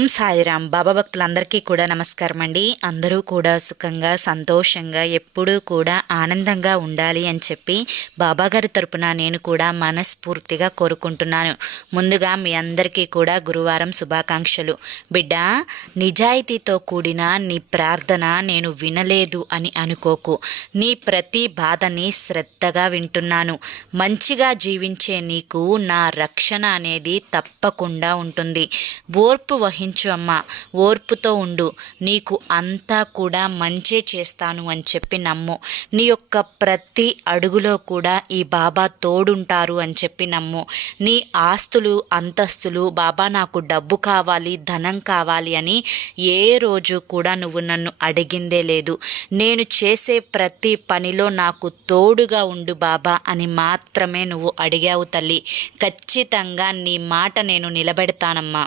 ఓం సాయిరామ్. బాబా భక్తులందరికీ కూడా నమస్కారం అండి. అందరూ కూడా సుఖంగా సంతోషంగా ఎప్పుడూ కూడా ఆనందంగా ఉండాలి అని చెప్పి బాబాగారి తరపున నేను కూడా మనస్ఫూర్తిగా కోరుకుంటున్నాను. ముందుగా మీ అందరికీ కూడా గురువారం శుభాకాంక్షలు. బిడ్డ, నిజాయితీతో కూడిన నీ ప్రార్థన నేను వినలేదు అని అనుకోకు. నీ ప్రతి బాధని శ్రద్ధగా వింటున్నాను. మంచిగా జీవించే నీకు నా రక్షణ అనేది తప్పకుండా ఉంటుంది. ఓర్పు వహించు అమ్మ, ఓర్పుతో ఉండు. నీకు అంతా కూడా మంచే చేస్తాను అని చెప్పి నమ్ము. నీ యొక్క ప్రతి అడుగులో కూడా ఈ బాబా తోడుంటారు అని చెప్పి నమ్ము. నీ ఆస్తులు అంతస్తులు, బాబా నాకు డబ్బు కావాలి, ధనం కావాలి అని ఏ రోజు కూడా నువ్వు నన్ను అడిగిందే లేదు. నేను చేసే ప్రతి పనిలో నాకు తోడుగా ఉండు బాబా అని మాత్రమే నువ్వు అడిగావు తల్లి. ఖచ్చితంగా నీ మాట నేను నిలబెడతానమ్మా.